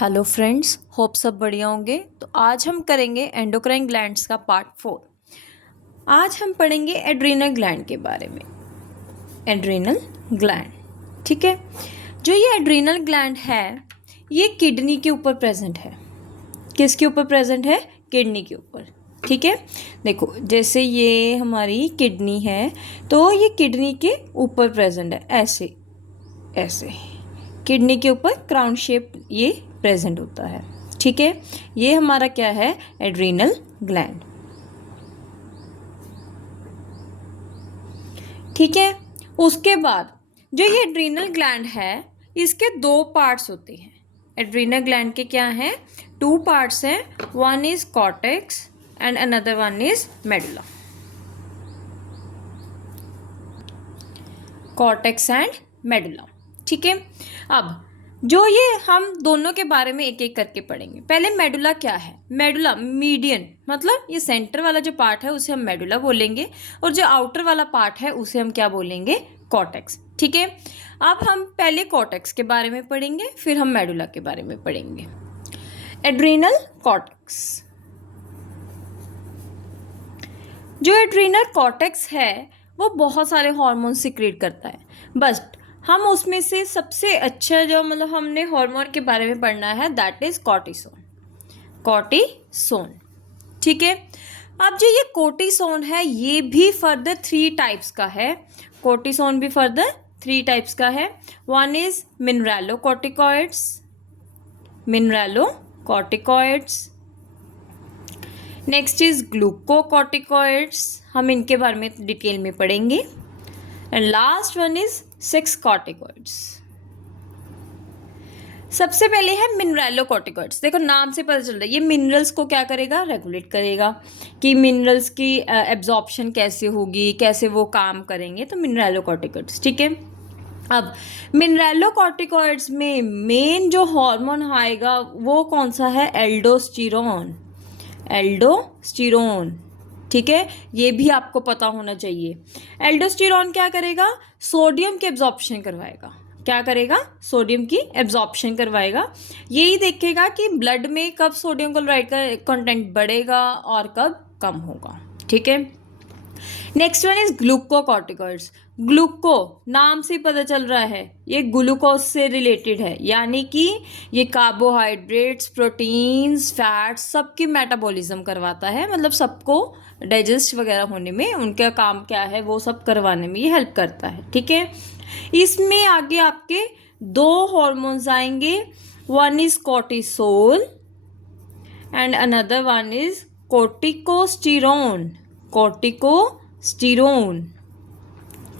Hello friends, hope सब बढ़िया होंगे। तो आज हम करेंगे एंडोक्राइन ग्लैंड्स का पार्ट 4। आज हम पढ़ेंगे एड्रीनल ग्लैंड के बारे में। एड्रीनल ग्लैंड, ठीक है। जो ये एड्रीनल ग्लैंड है ये किडनी के ऊपर प्रेजेंट है। किसके ऊपर प्रेजेंट है? किडनी के ऊपर, ठीक है। देखो, जैसे ये हमारी किडनी है तो ये किडनी के ऊपर प्रेजेंट है, ऐसे ऐसे किडनी के ऊपर क्राउन शेप ये प्रेजेंट होता है, ठीक है। ये हमारा क्या है? एड्रीनल ग्लैंड, ठीक है। उसके बाद जो ये एड्रीनल ग्लैंड है इसके दो पार्ट्स होते हैं। एड्रीनल ग्लैंड के क्या हैं? 2 पार्ट्स हैं। One is cortex and another one is medulla. Cortex and medulla, ठीक है। अब जो ये हम दोनों के बारे में एक एक करके पढ़ेंगे। पहले मेडुला क्या है? मेडुला मीडियन, मतलब ये सेंटर वाला जो पार्ट है उसे हम मेडुला बोलेंगे और जो आउटर वाला पार्ट है उसे हम क्या बोलेंगे? कॉर्टेक्स, ठीक है। अब हम पहले कॉर्टेक्स के बारे में पढ़ेंगे, फिर हम मेडुला के बारे में पढ़ेंगे। Adrenal cortex. जो एड्रीनल कॉर्टेक्स है वो बहुत सारे हार्मोन सिक्रेट करता है, बस हम उसमें से सबसे अच्छा जो मतलब हमने हार्मोन के बारे में पढ़ना है दैट इज कॉर्टिसोन। कॉर्टिसोन, ठीक है। अब जो ये कॉर्टिसोन है ये भी फर्दर 3 टाइप्स का है। कॉर्टिसोन भी फर्दर 3 टाइप्स का है। One is mineralocorticoids, mineralocorticoids. Next is glucocorticoids, हम इनके बारे में डिटेल में पढ़ेंगे। And last one is 6 corticoids. सबसे पहले है मिनरलोकॉर्टिकॉइड्स। देखो नाम से पता चल रहा है ये मिनरल्स को क्या करेगा? रेगुलेट करेगा कि मिनरल्स की एब्जॉर्प्शन कैसे होगी, कैसे वो काम करेंगे, तो मिनरलोकॉर्टिकॉइड्स, ठीक है। अब मिनरलोकॉर्टिकॉइड्स में मेन जो हार्मोन आएगा वो कौन सा है? एल्डोस्टेरोन। एल्डोस्टेरोन, ठीक है, ये भी आपको पता होना चाहिए। एल्डोस्टेरोन क्या करेगा? सोडियम की एब्जॉर्प्शन करवाएगा। क्या करेगा? सोडियम की एब्जॉर्प्शन करवाएगा। यही देखेगा कि ब्लड में कब सोडियम क्लोराइड का कंटेंट बढ़ेगा और कब कम होगा, ठीक है। Next one is glucocorticoids. Gluco नाम से पता चल रहा है ये ग्लूकोज से रिलेटेड है, यानी कि ये कार्बोहाइड्रेट्स, प्रोटीन्स, फैट्स सबकी मेटाबॉलिज्म करवाता है, मतलब सबको डाइजेस्ट वगैरह होने में उनका काम क्या है वो सब करवाने में ये हेल्प करता है, ठीक है। इसमें आगे आपके 2 हॉर्मोन्स आएंगे। One is cortisol and another one is corticosterone. Corticosterone,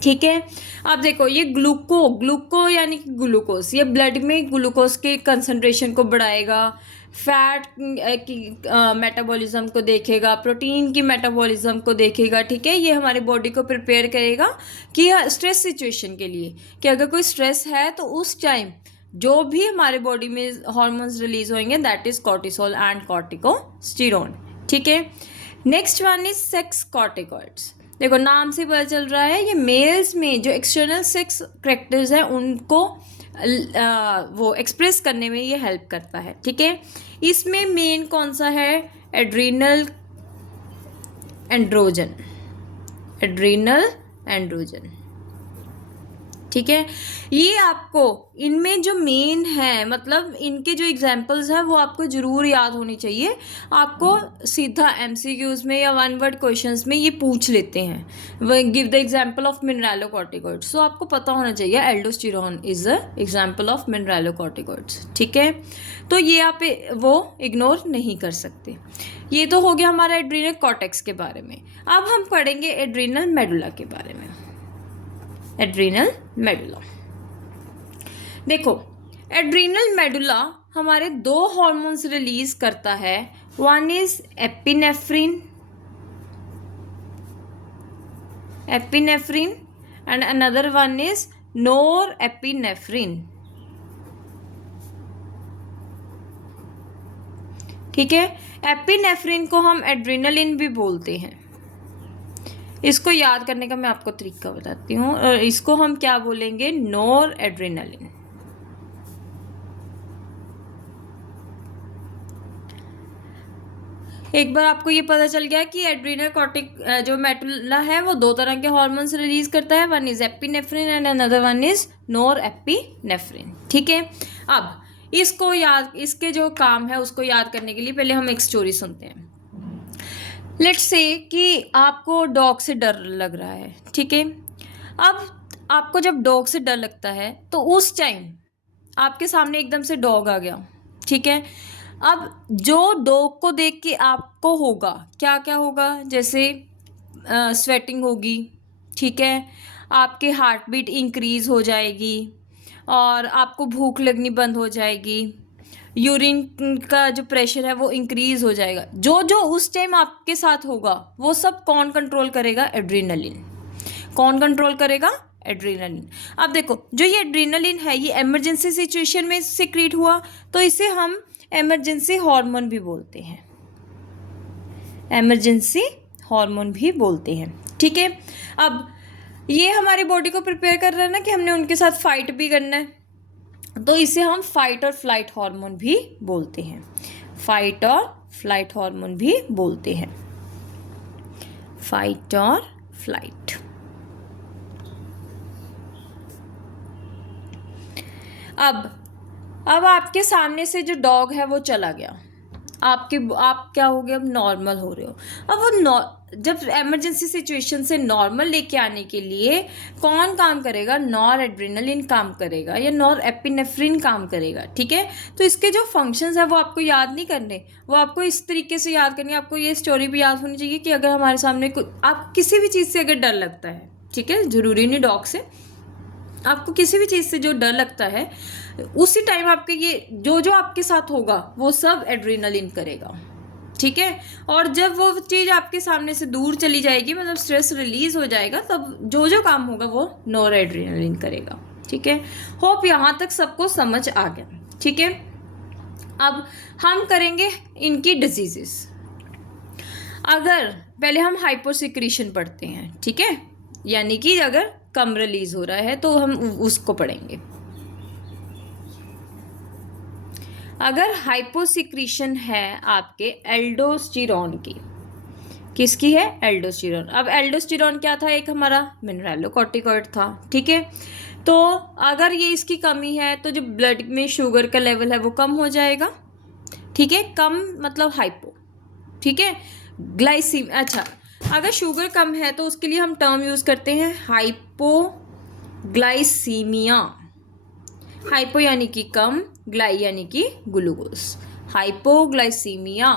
ठीक है। अब देखो ये ग्लूको यानी कि ग्लूकोज, ये ब्लड में ग्लूकोज के कंसंट्रेशन को बढ़ाएगा, फैट की मेटाबॉलिज्म को देखेगा, प्रोटीन की मेटाबॉलिज्म को देखेगा, ठीक है। ये हमारी बॉडी को प्रिपेयर करेगा कि स्ट्रेस सिचुएशन के लिए, कि अगर कोई स्ट्रेस है तो उस टाइम जो भी हमारे बॉडी में हॉर्मोन्स रिलीज होंगे that is cortisol and corticosterone, ठीक है। Next one is 6 corticoids. देखो नाम से पता चल रहा है ये मेल्स में जो एक्सटर्नल 6 कैरेक्टर्स हैं उनको वो एक्सप्रेस करने में ये हेल्प करता है, ठीक है। इसमें मेन कौन सा है? Adrenal androgen. एड्रीनल एंड्रोजन, ठीक है। ये आपको इनमें जो मेन है, मतलब इनके जो एग्जाम्पल्स हैं वो आपको ज़रूर याद होनी चाहिए। आपको सीधा एमसीक्यूज में या 1 वर्ड क्वेश्चंस में ये पूछ लेते हैं, give the example of mineralocorticoids, तो आपको पता होना चाहिए aldosterone is a example of mineralocorticoids, ठीक है। तो ये आप वो इग्नोर नहीं कर सकते। ये तो हो गया हमारा एड्रीनल कॉर्टेक्स के बारे में। अब हम पढ़ेंगे एड्रीनल मेडुला के बारे में। एड्रीनल मेडुला, देखो एड्रीनल मेडुला हमारे 2 हार्मोन्स रिलीज करता है। One is epinephrine and another one is norepinephrine, ठीक है। एपिनेफ्रिन को हम एड्रेनालिन भी बोलते हैं। इसको याद करने का मैं आपको तरीका बताती हूँ, और इसको हम क्या बोलेंगे? नोर एड्रेनालिन। एक बार आपको ये पता चल गया कि एड्रीनल कॉर्टिक जो मेडुला है वो दो तरह के हार्मोन्स रिलीज करता है, one is epinephrine and another one is NOR epinephrine. ठीक है, अब इसको याद, इसके जो काम है उसको याद करने के लिए पहले हम एक स्टोरी सुनते हैं। लेट्स से कि आपको डॉग से डर लग रहा है। ठीक है, अब आपको जब डॉग से डर लगता है तो उस टाइम आपके सामने एकदम से डॉग आ गया। ठीक है, अब जो डॉग को देख के आपको होगा, क्या क्या होगा, जैसे स्वेटिंग होगी। ठीक है, आपके हार्ट बीट इंक्रीज हो जाएगी और आपको भूख लगनी बंद हो जाएगी, यूरिन का जो प्रेशर है वो इंक्रीज हो जाएगा। जो जो उस टाइम आपके साथ होगा वो सब कौन कंट्रोल करेगा? एड्रेनलिन। कौन कंट्रोल करेगा? एड्रेनलिन। अब देखो, जो ये एड्रेनलिन है ये इमरजेंसी सिचुएशन में सिक्रीट हुआ तो इसे हम इमरजेंसी हार्मोन भी बोलते हैं, इमरजेंसी हार्मोन भी बोलते हैं। ठीक है, अब ये हमारी बॉडी को प्रिपेयर कर रहा है ना कि हमने उनके साथ फाइट भी करना है, तो इसे हम फाइट और फ्लाइट हार्मोन भी बोलते हैं, फाइट और फ्लाइट हार्मोन भी बोलते हैं, फाइट और फ्लाइट। अब आपके सामने से जो डॉग है वो चला गया, आप क्या हो गए? अब नॉर्मल हो रहे हो। अब वो जब इमरजेंसी सिचुएशन से नॉर्मल लेके आने के लिए कौन काम करेगा? नॉर एड्रेनलिन काम करेगा या नॉर एपिनेफ्रिन काम करेगा। ठीक है, तो इसके जो फंक्शंस है वो आपको याद नहीं करने, वो आपको इस तरीके से याद करनी है। आपको ये स्टोरी भी याद होनी चाहिए कि अगर हमारे सामने कुछ, आप किसी भी चीज़ से अगर डर लगता है, ठीक है, ज़रूरी नहीं डॉग से, आपको किसी भी चीज़ से जो डर लगता है उसी टाइम आपके ये जो जो आपके साथ होगा वो सब एड्रेनलिन करेगा। ठीक है, और जब वो चीज़ आपके सामने से दूर चली जाएगी, मतलब स्ट्रेस रिलीज हो जाएगा, तब जो जो काम होगा वो नॉर एड्रेनलिन करेगा। ठीक है, होप यहाँ तक सबको समझ आ गया। ठीक है, अब हम करेंगे इनकी डिजीजेस। अगर पहले हम हाइपोसिक्रीशन पढ़ते हैं, ठीक है, यानी कि अगर कम रिलीज हो रहा है तो हम उसको पढ़ेंगे। अगर हाइपोसिक्रीशन है आपके एल्डोस्टेरॉन की, किसकी है? एल्डोस्टेरॉन। अब एल्डोस्टेरॉन क्या था? एक हमारा मिनरलोकॉर्टिकॉइड था। ठीक है, तो अगर ये इसकी कमी है तो जो ब्लड में शुगर का लेवल है वो कम हो जाएगा। ठीक है, कम मतलब हाइपो। ठीक है, ग्लाइसीम, अच्छा, अगर शुगर कम है तो उसके लिए हम टर्म यूज़ करते हैं हाइपोग्लाइसीमिया। हाइपो यानी कि कम, ग्लाई यानी कि ग्लूकोज, हाइपोग्लाइसीमिया।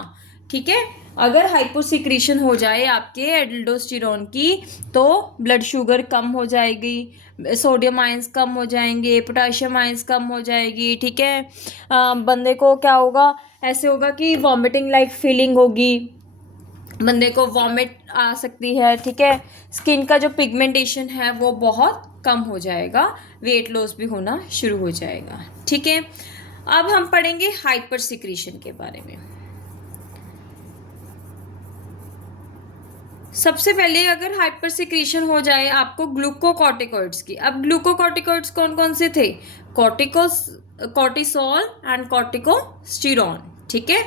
ठीक है, अगर हाइपोसिक्रीशन हो जाए आपके एल्डोस्टेरॉन की तो ब्लड शुगर कम हो जाएगी, सोडियम आयंस कम हो जाएंगे, पोटाशियम आयंस कम हो जाएगी। ठीक है, बंदे को क्या होगा? ऐसे होगा कि वॉमिटिंग लाइक फीलिंग होगी, बंदे को वॉमिट आ सकती है। ठीक है, स्किन का जो पिगमेंटेशन है वो बहुत कम हो जाएगा, वेट लॉस भी होना शुरू हो जाएगा। ठीक है, अब हम पढ़ेंगे हाइपर सिक्रीशन के बारे में। सबसे पहले अगर हाइपर सिक्रीशन हो जाए आपको ग्लूकोकॉर्टिकॉइड्स की। अब ग्लूकोकॉर्टिकॉइड्स कौन कौन से थे? Cortisol and कॉर्टिकोस्टेरॉन। ठीक है,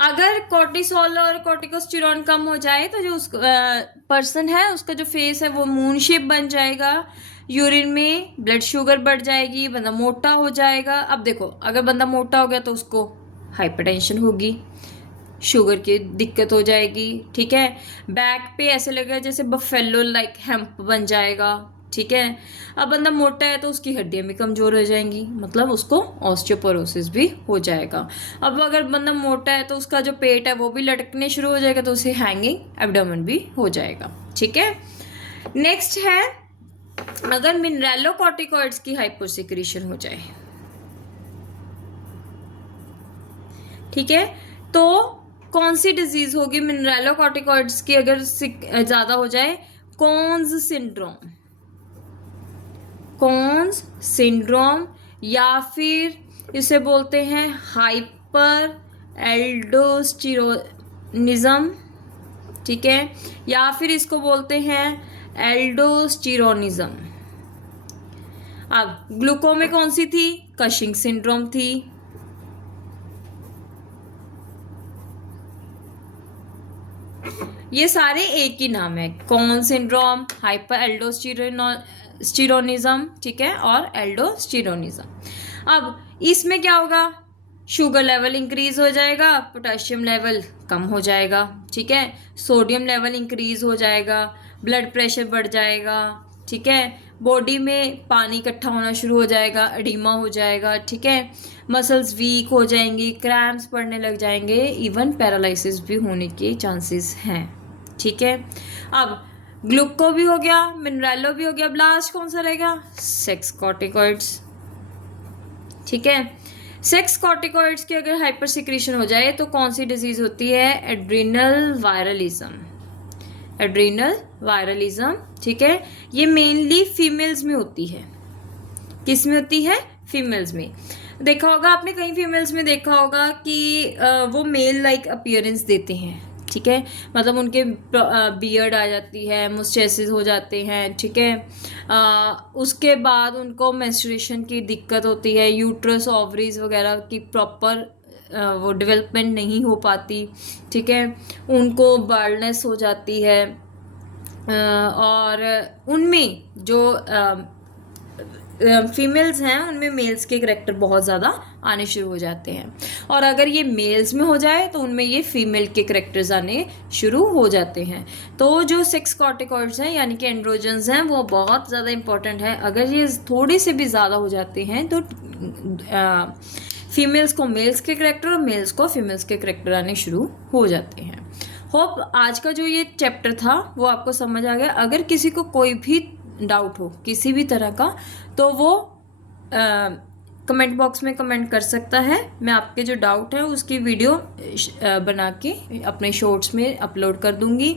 अगर कॉर्टिसोल और कॉर्टिकोस्टेरॉन कम हो जाए तो जो उस पर्सन है उसका जो फेस है वो मून शेप बन जाएगा, यूरिन में ब्लड शुगर बढ़ जाएगी, बंदा मोटा हो जाएगा। अब देखो, अगर बंदा मोटा हो गया तो उसको हाइपरटेंशन होगी, शुगर की दिक्कत हो जाएगी। ठीक है, बैक पे ऐसे लगेगा जैसे बफेलो लाइक हेम्प बन जाएगा। ठीक है, अब बंदा मोटा है तो उसकी हड्डियां भी कमज़ोर हो जाएंगी, मतलब उसको ऑस्टियोपोरोसिस भी हो जाएगा। अब अगर बंदा मोटा है तो उसका जो पेट है वो भी लटकने शुरू हो जाएगा, तो उसे हैंगिंग एब्डोमेन भी हो जाएगा। ठीक है, नेक्स्ट है अगर मिनरलोकॉर्टिकॉइड्स की हाइपोसिक्रीशन हो जाए। ठीक है, तो कौन सी डिजीज होगी मिनरलोकॉर्टिकॉइड्स की अगर ज़्यादा हो जाए? कोन्स सिंड्रोम, कोन्स सिंड्रोम, या फिर इसे बोलते हैं हाइपर एल्डोस्टेरोनिज्म। ठीक है, या फिर इसको बोलते हैं एल्डोस्टेरोनिज्म। अब ग्लूको में कौन सी थी? कशिंग सिंड्रोम थी। ये सारे एक ही नाम है, कॉन सिंड्रोम, हाइपर एल्डोस्टेरोनिज्म, ठीक है, और एल्डोस्टेरोनिज्म। अब इसमें क्या होगा, शुगर लेवल इंक्रीज हो जाएगा, पोटेशियम लेवल कम हो जाएगा, ठीक है, सोडियम लेवल इंक्रीज हो जाएगा, ब्लड प्रेशर बढ़ जाएगा, ठीक है, बॉडी में पानी इकट्ठा होना शुरू हो जाएगा, एडिमा हो जाएगा, ठीक है, मसल्स वीक हो जाएंगी, क्रैम्प्स पड़ने लग जाएंगे, इवन पैरालिसिस भी होने के चांसेस हैं, ठीक है। अब ग्लूको भी हो गया, मिनरलो भी हो गया, लास्ट कौन सा रहेगा, सेक्स कॉर्टिकॉइड्स, ठीक है। सेक्स कॉर्टिकॉइड्स की अगर हाइपर सिक्रीशन हो जाए तो कौन सी डिजीज होती है, एड्रीनल वायरलिज्म, एड्रीनल वायरलिज्म, ठीक है। ये मेनली फीमेल्स में होती है, किस में होती है, फीमेल्स में। देखा होगा आपने, कई फीमेल्स में देखा होगा कि वो मेल लाइक अपीयरेंस देते हैं, ठीक है, मतलब उनके बियर्ड आ जाती है, मुस्टैचेस हो जाते हैं, ठीक है, उसके बाद उनको मेंस्ट्रुएशन की दिक्कत होती है, यूट्रस ओवरीज वगैरह की प्रॉपर वो डेवलपमेंट नहीं हो पाती, ठीक है, उनको बाल्डनेस हो जाती है, और उनमें जो फीमेल्स हैं उनमें मेल्स के करैक्टर बहुत ज़्यादा आने शुरू हो जाते हैं, और अगर ये मेल्स में हो जाए तो उनमें ये फीमेल के करैक्टर्स आने शुरू हो जाते हैं। तो जो सेक्स कॉर्टिकॉइड्स हैं यानी कि एंड्रोजन्स हैं वो बहुत ज़्यादा इंपॉर्टेंट है। अगर ये थोड़े से भी ज़्यादा हो जाते हैं तो फीमेल्स को मेल्स के करैक्टर और मेल्स को फीमेल्स के करैक्टर आने शुरू हो जाते हैं। होप आज का जो ये चैप्टर था वो आपको समझ आ गया। अगर किसी को कोई भी डाउट हो किसी भी तरह का तो वो कमेंट बॉक्स में कमेंट कर सकता है। मैं आपके जो डाउट है उसकी वीडियो बना के अपने शॉर्ट्स में अपलोड कर दूंगी।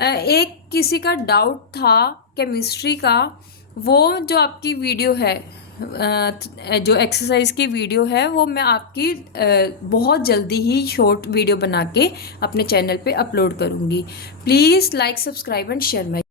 एक किसी का डाउट था केमिस्ट्री का, वो जो आपकी वीडियो है जो एक्सरसाइज की वीडियो है वो मैं आपकी बहुत जल्दी ही शॉर्ट वीडियो बना के अपने चैनल पे अपलोड करूँगी। Please like, subscribe and share my